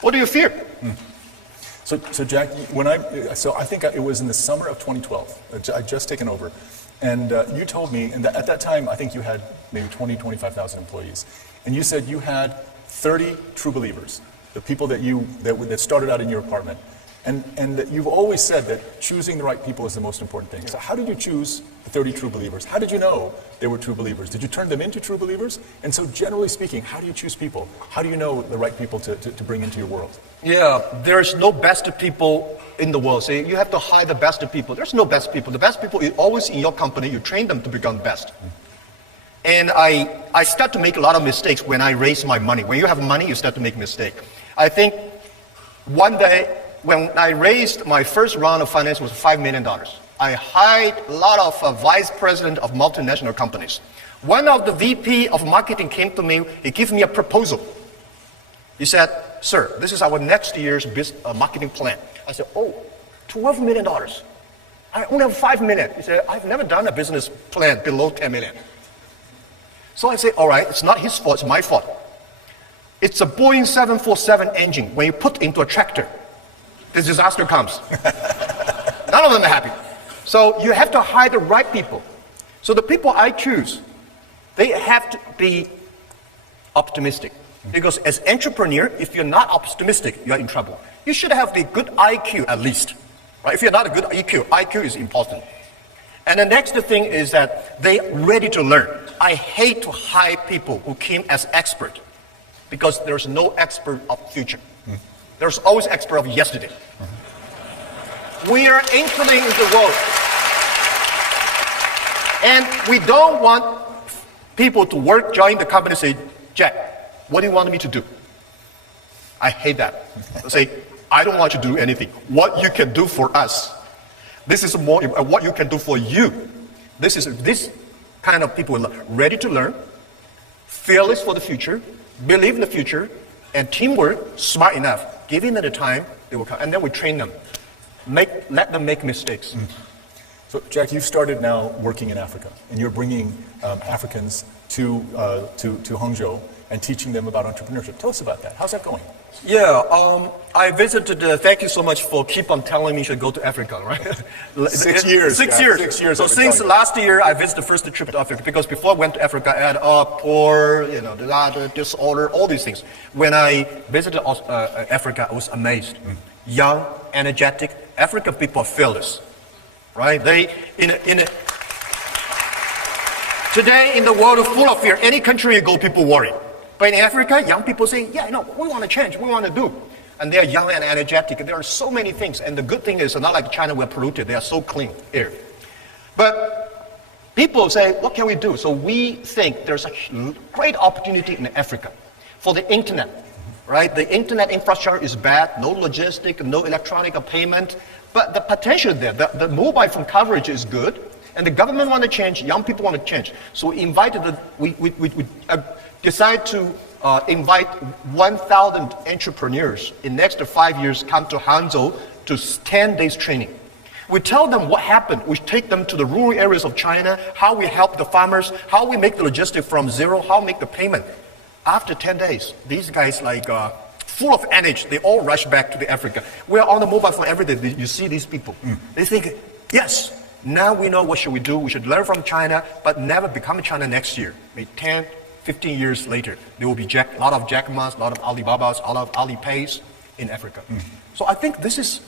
What do you fear? So Jack, I think it was in the summer of 2012. I'd just taken over, and you told me, and at that time I think you had maybe 25,000 employees, and you said you had 30 true believers, the people that started out in your apartment, and that you've always said that choosing the right people is the most important thing. So how did you choose the 30 true believers? How did you know they were true believers? Did you turn them into true believers? And so generally speaking, how do you choose people? How do you know the right people to bring into your world? Yeah, there's no best people in the world. So you have to hire the best people. There's no best people. The best people is always in your company. You train them to become best. And I start to make a lot of mistakes when I raise my money. When you have money, you start to make mistakes. I think one day, when I raised my first round of finance was $5 million. I hired a lot of vice president of multinational companies. One of the VP of marketing came to me, he gave me a proposal. He said, sir, this is our next year's marketing plan. I said, oh, $12 million. I only have $5 million. He said, I've never done a business plan below $10 million. So I said, all right, it's not his fault, it's my fault. It's a Boeing 747 engine. When you put into a tractor, the disaster comes. None of them are happy. So you have to hire the right people. So the people I choose, they have to be optimistic. Because as entrepreneur, if you're not optimistic, you're in trouble. You should have the good IQ at least. Right? If you're not a good IQ is important. And the next thing is that they're ready to learn. I hate to hire people who came as expert, because there's no expert of future. There's always expert of yesterday. We are entering the world. And we don't want people to join the company and say, Jack, what do you want me to do? I hate that. Say, I don't want you to do anything. What you can do for us. This is more what you can do for you. This kind of people ready to learn, fearless for the future, believe in the future, and teamwork, smart enough. Giving them the time, they will come. And then we train them. Let them make mistakes. So, Jack, you've started now working in Africa, and you're bringing Africans to Hangzhou and teaching them about entrepreneurship. Tell us about that. How's that going? Yeah, I visited, thank you so much for keep on telling me you should go to Africa, right? 6 years. 6 years. 6 years. So since last year, I visited the first trip to Africa, because before I went to Africa, I had poor, the disorder, all these things. When I visited Africa, I was amazed. Young, energetic, African people are fearless, right? Today, in the world full of fear, any country you go, people worry. But in Africa, young people say, yeah, we want to change, we want to do. And they are young and energetic. There are so many things. And the good thing is, not like China, we're polluted. They are so clean air. But people say, what can we do? So we think there's a great opportunity in Africa for the internet, right? The internet infrastructure is bad, no logistic, no electronic payment. But the potential there, the mobile phone coverage is good. And the government want to change, young people want to change. So we decided to invite 1,000 entrepreneurs in the next 5 years come to Hangzhou to 10 days training. We tell them what happened. We take them to the rural areas of China, how we help the farmers, how we make the logistics from zero, how we make the payment. After 10 days, these guys full of energy, they all rush back to the Africa. We're on the mobile phone every day. You see these people. They think, yes, now we know what should we do. We should learn from China, but never become China next year. Maybe 10, 15 years later, there will be a lot of Jack Ma's, a lot of Alibabas, a lot of Alipays in Africa. So I think this is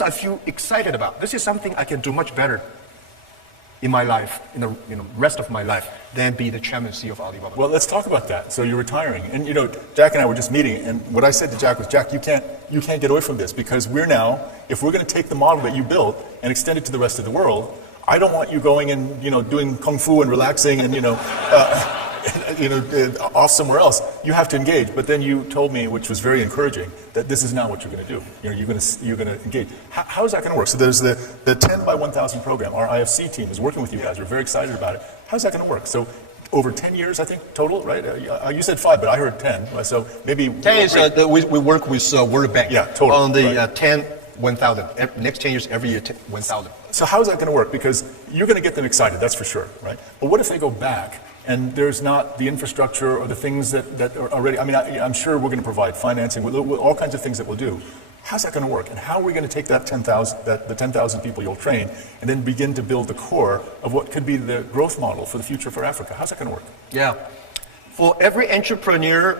I feel excited about. This is something I can do much better in my life, in the rest of my life, than be the chairman and CEO of Alibaba. Well, let's talk about that. So you're retiring, and Jack and I were just meeting, and what I said to Jack was, Jack, you can't get away from this, because we're now, if we're going to take the model that you built and extend it to the rest of the world, I don't want you going and doing kung fu and relaxing and off somewhere else. You have to engage. But then you told me, which was very encouraging, that this is not what you're going to do. You're going to engage. How is that going to work? So there's the 10 by 1,000 program. Our IFC team is working with you guys. We're very excited about it. How's that going to work? So over 10 years, I think, total, right? You said 5, but I heard 10. So maybe 10 is we work with World Bank. Yeah, totally. On the 10, 1,000. Next 10 years, every year, 1,000. So how is that going to work? Because you're going to get them excited, that's for sure, right? But what if they go back and there's not the infrastructure or the things that are already, I mean, I'm sure we're going to provide financing with all kinds of things that we'll do. How's that going to work? And how are we going to take that 10,000, the 10,000 people you'll train, and then begin to build the core of what could be the growth model for the future for Africa? How's that going to work? Yeah. For every entrepreneur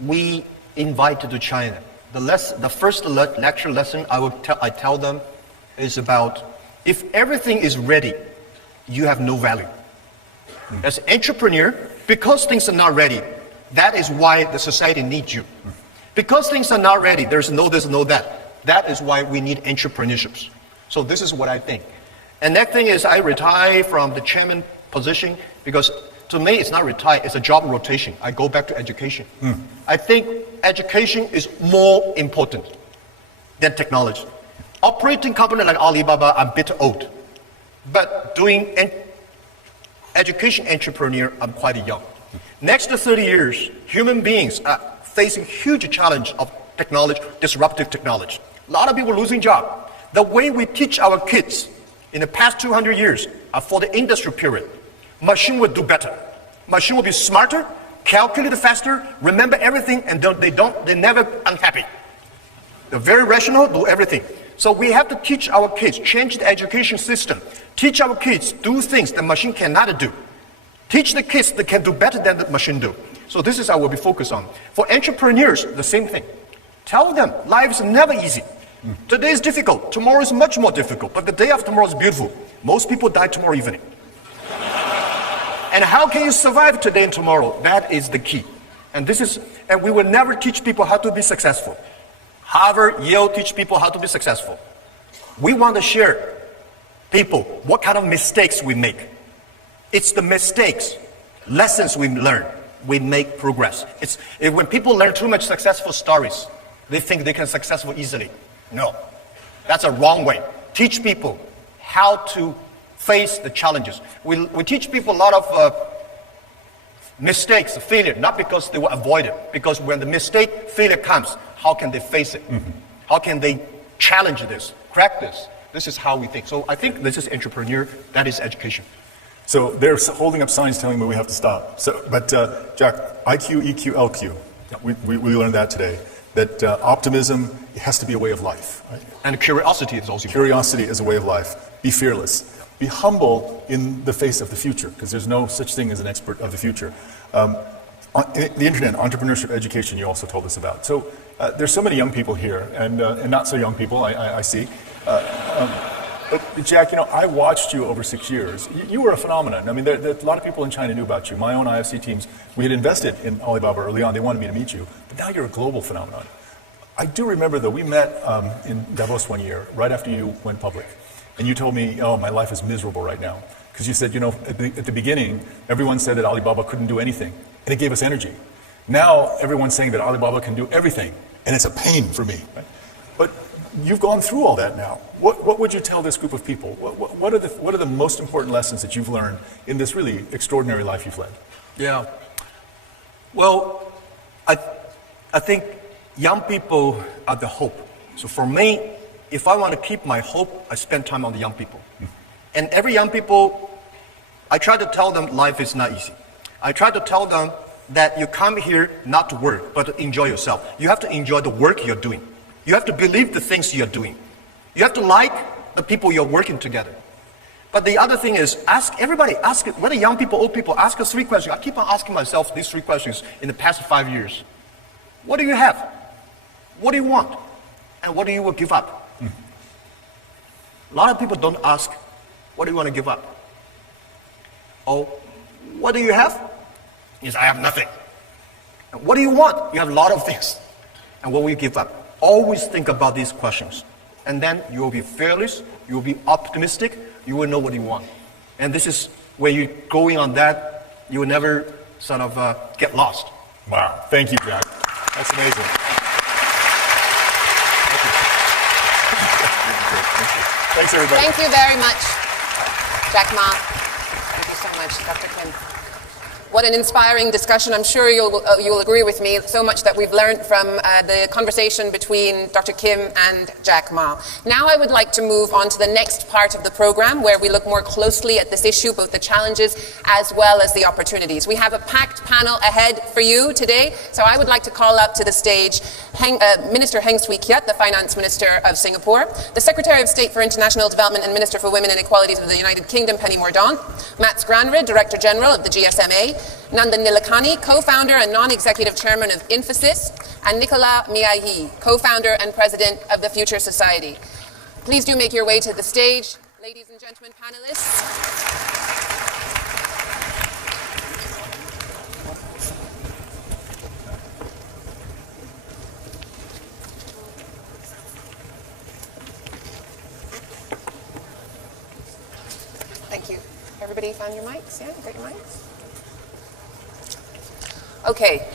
we invite to China, the first lecture lesson I tell them is about, if everything is ready, you have no value. As an entrepreneur, because things are not ready, that is why the society needs you. Because things are not ready, there's no this, no that. That is why we need entrepreneurships. So this is what I think. And next thing is I retire from the chairman position because to me it's not retire, it's a job rotation. I go back to education. I think education is more important than technology. Operating company like Alibaba, I'm a bit old. But doing education entrepreneur, I'm quite young. Next to 30 years, human beings are facing huge challenge of technology, disruptive technology. A lot of people losing job. The way we teach our kids in the past 200 years are for the industrial period. Machine will do better. Machine will be smarter, calculate faster, remember everything, and they're never unhappy. They're very rational, do everything. So we have to teach our kids, change the education system. Teach our kids, do things the machine cannot do. Teach the kids that can do better than the machine do. So this is what we'll be focused on. For entrepreneurs, the same thing. Tell them life is never easy. Today is difficult, tomorrow is much more difficult, but the day after tomorrow is beautiful. Most people die tomorrow evening. And how can you survive today and tomorrow? That is the key. And we will never teach people how to be successful. Harvard, Yale teach people how to be successful. We want to share people what kind of mistakes we make. It's the mistakes, lessons we learn, we make progress. When people learn too much successful stories, they think they can successful easily. No, that's a wrong way. Teach people how to face the challenges. We teach people a lot of mistakes, failure, not because they will avoid it, because when the mistake, failure comes, how can they face it? How can they challenge this, crack this? This is how we think. So I think this is entrepreneur, that is education. So they're holding up signs telling me we have to stop. But Jack, IQ, EQ, LQ, we learned that today. That optimism has to be a way of life. Right? And curiosity is also important. Curiosity is a way of life. Be fearless. Be humble in the face of the future, because there's no such thing as an expert of the future. The internet, entrepreneurship, education, you also told us about. So there's so many young people here, and not so young people, I see. But Jack, I watched you over 6 years. You were a phenomenon. I mean, a lot of people in China knew about you. My own IFC teams, we had invested in Alibaba early on. They wanted me to meet you. But now you're a global phenomenon. I do remember, though, we met in Davos one year, right after you went public. And you told me, oh, my life is miserable right now. Because you said, at the beginning, everyone said that Alibaba couldn't do anything. And it gave us energy. Now, everyone's saying that Alibaba can do everything. And it's a pain for me. Right? But you've gone through all that now. What would you tell this group of people? What are the most important lessons that you've learned in this really extraordinary life you've led? Yeah. Well, I think young people are the hope. So for me, if I want to keep my hope, I spend time on the young people. And every young people, I try to tell them life is not easy. I try to tell them that you come here not to work, but to enjoy yourself. You have to enjoy the work you're doing. You have to believe the things you're doing. You have to like the people you're working together. But the other thing is, ask whether young people, old people, ask us 3 questions. I keep on asking myself these 3 questions in the past 5 years. What do you have? What do you want? And what do you will give up? A lot of people don't ask, what do you want to give up? Oh, what do you have? Yes, I have nothing. And what do you want? You have a lot of things. And what will you give up? Always think about these questions. And then you will be fearless, you will be optimistic, you will know what you want. And this is where you're going on that, you will never sort of get lost. Wow. Thank you, Jack. That's amazing. Thanks, everybody. Thank you very much, Jack Ma. Thank you so much, Dr. Kim. What an inspiring discussion. I'm sure you'll agree with me, so much that we've learned from the conversation between Dr. Kim and Jack Ma. Now I would like to move on to the next part of the program, where we look more closely at this issue, both the challenges as well as the opportunities. We have a packed panel ahead for you today, so I would like to call up to the stage Minister Heng Swee-Keat, the Finance Minister of Singapore, the Secretary of State for International Development and Minister for Women and Equalities of the United Kingdom, Penny Mordaunt, Mats Granrud, Director General of the GSMA, Nandan Nilekani, co-founder and non-executive chairman of Infosys, and Nicola Miahi, co-founder and president of the Future Society. Please do make your way to the stage, ladies and gentlemen panelists. Thank you. Everybody found your mics? Yeah, got your mics? Okay,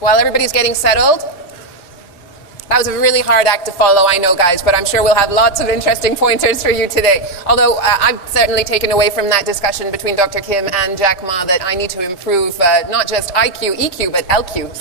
while everybody's getting settled, that was a really hard act to follow, I know, guys, but I'm sure we'll have lots of interesting pointers for you today. Although I've certainly taken away from that discussion between Dr. Kim and Jack Ma that I need to improve not just IQ, EQ, but LQ.